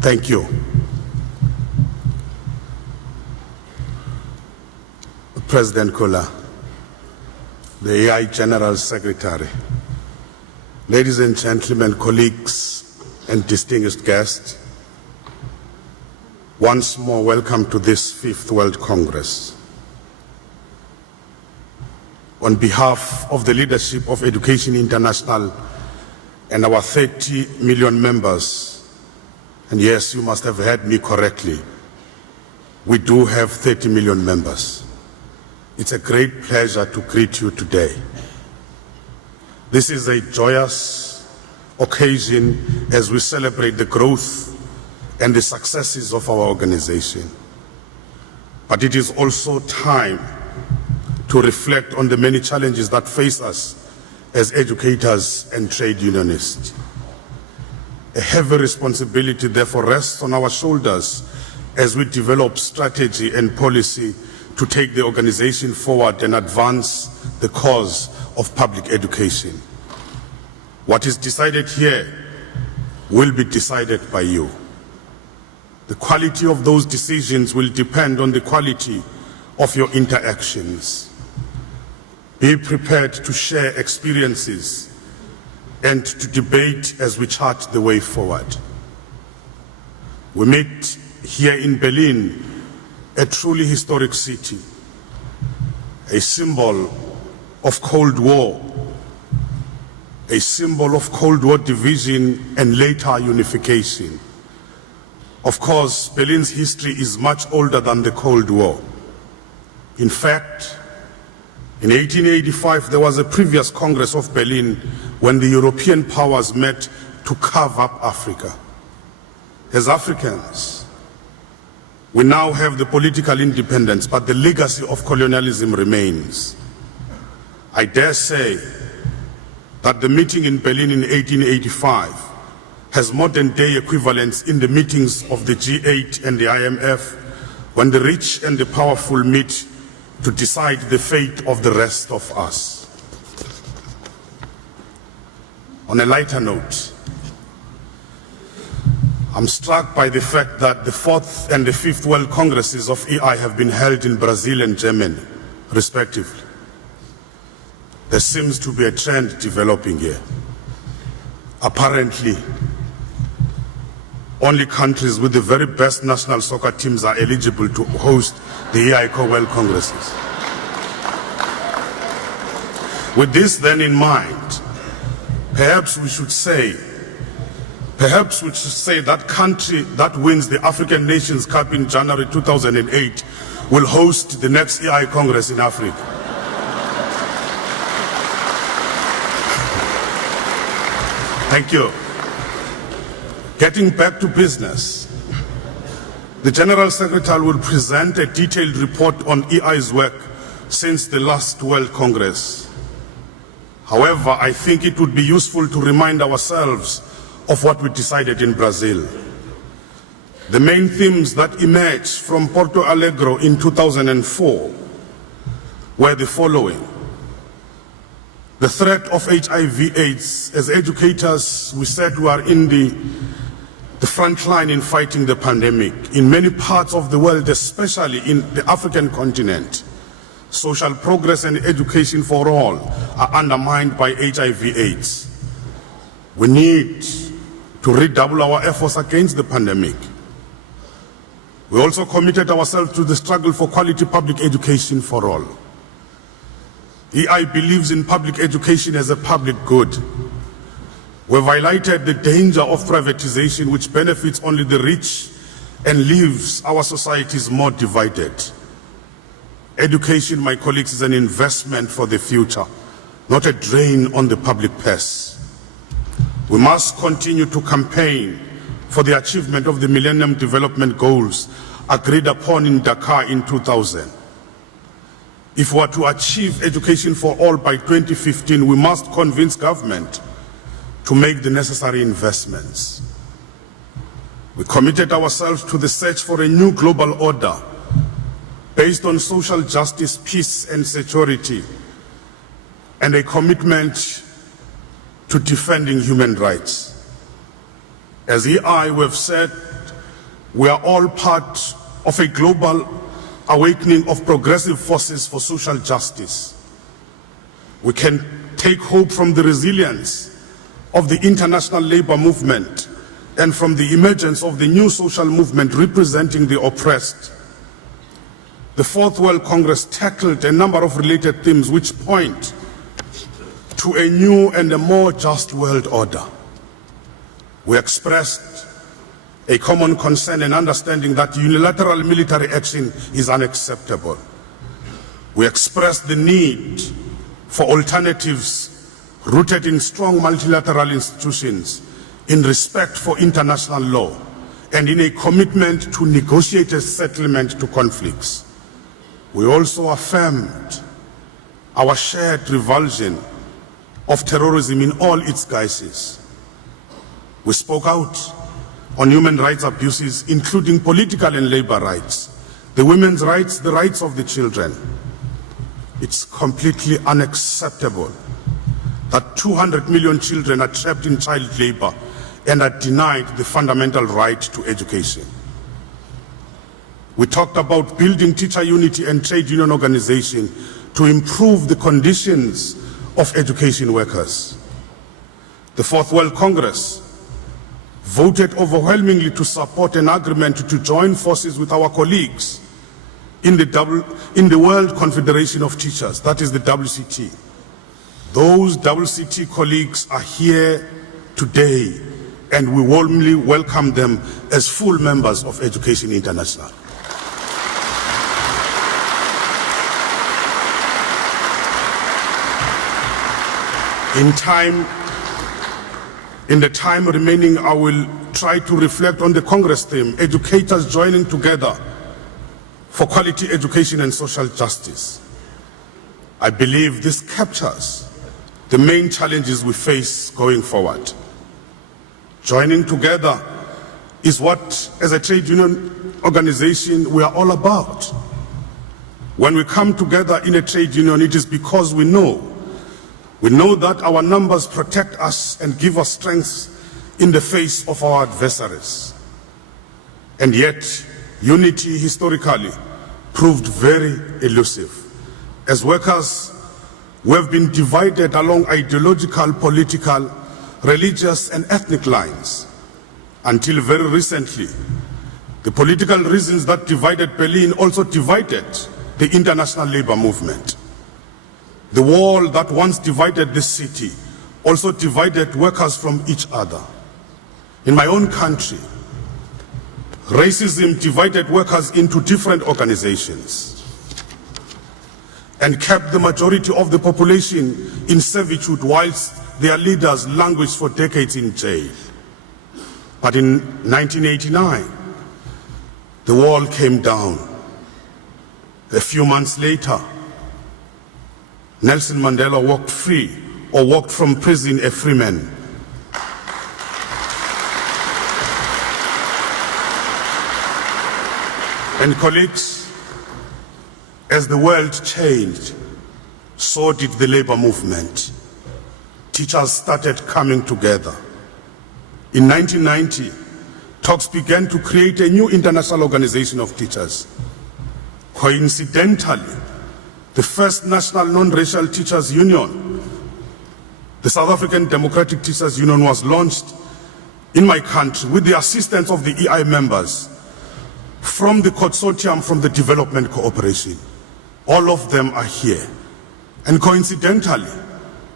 Thank you. President Kula, the AI General Secretary, ladies and gentlemen, colleagues and distinguished guests, once more welcome to this 5th World Congress. On behalf of the leadership of Education International and our 30 million members, and yes, you must have heard me correctly, we do have 30 million members. It's a great pleasure to greet you today. This is a joyous occasion as we celebrate the growth and the successes of our organization. But it is also time to reflect on the many challenges that face us as educators and trade unionists. A heavy responsibility therefore rests on our shoulders as we develop strategy and policy to take the organization forward and advance the cause of public education. What is decided here will be decided by you. The quality of those decisions will depend on the quality of your interactions. Be prepared to share experiences and to debate as we chart the way forward. We meet here in Berlin, a truly historic city, a symbol of Cold War, a symbol of Cold War division and later unification. Of course, Berlin's history is much older than the Cold War. In fact, in 1885, there was a previous Congress of Berlin when the European powers met to carve up Africa. As Africans, we now have the political independence, but the legacy of colonialism remains. I dare say that the meeting in Berlin in 1885 has modern-day equivalents in the meetings of the G8 and the IMF, when the rich and the powerful meet to decide the fate of the rest of us. On a lighter note, I'm struck by the fact that the 4th and the 5th World Congresses of EI have been held in Brazil and Germany, respectively. There seems to be a trend developing here. Apparently, only countries with the very best national soccer teams are eligible to host the EICO World Congresses. With this then in mind, perhaps we should say that country that wins the African Nations Cup in January 2008 will host the next EI Congress in Africa. Thank you. Getting back to business, the General Secretary will present a detailed report on EI's work since the last World Congress. However, I think it would be useful to remind ourselves of what we decided in Brazil. The main themes that emerged from Porto Alegre in 2004 were the following. The threat of HIV/AIDS. As educators, we said we are in the front line in fighting the pandemic. In many parts of the world, especially in the African continent, social progress and education for all are undermined by HIV/AIDS. We need to redouble our efforts against the pandemic. We also committed ourselves to the struggle for quality public education for all. EI believes in public education as a public good. We've highlighted the danger of privatization, which benefits only the rich and leaves our societies more divided. Education, my colleagues, is an investment for the future, not a drain on the public purse. We must continue to campaign for the achievement of the Millennium Development Goals agreed upon in Dakar in 2000. If we are to achieve education for all by 2015, we must convince government to make the necessary investments. We committed ourselves to the search for a new global order based on social justice, peace and security, and a commitment to defending human rights. As EI, we have said We are all part of a global awakening of progressive forces for social justice. We can take hope from the resilience of the international labor movement and from the emergence of the new social movement representing the oppressed. The Fourth World Congress tackled a number of related themes which point to a new and a more just world order. We expressed a common concern and understanding that unilateral military action is unacceptable. We expressed the need for alternatives rooted in strong multilateral institutions, in respect for international law, and in a commitment to negotiate a settlement to conflicts. We also affirmed our shared revulsion of terrorism in all its guises. We spoke out on human rights abuses, including political and labor rights, the women's rights, the rights of the children. It's completely unacceptable that 200 million children are trapped in child labor and are denied the fundamental right to education. We talked about building teacher unity and trade union organization to improve the conditions of education workers. The Fourth World Congress voted overwhelmingly to support an agreement to join forces with our colleagues in the World Confederation of Teachers, that is the WCT. Those WCT colleagues are here today, and we warmly welcome them as full members of Education International. In the time remaining, I will try to reflect on the Congress theme, educators joining together for quality education and social justice. I believe this captures the main challenges we face going forward. Joining together is what, as a trade union organization, we are all about. When we come together in a trade union, it is because we know that our numbers protect us and give us strength in the face of our adversaries. And yet, unity historically proved very elusive. As workers, we have been divided along ideological, political, religious and ethnic lines. Until very recently, the political reasons that divided Berlin also divided the international labor movement. The wall that once divided the city also divided workers from each other. In my own country, racism divided workers into different organizations and kept the majority of the population in servitude whilst their leaders languished for decades in jail. But in 1989, the wall came down. A few months later, Nelson Mandela walked free, or walked from prison a free man. And colleagues, as the world changed, so did the labor movement. Teachers started coming together. In 1990, talks began to create a new international organization of teachers. Coincidentally, the first national non-racial teachers union, the South African Democratic Teachers Union, was launched in my country with the assistance of the EI members from the consortium from the Development Cooperation. All of them are here. And coincidentally,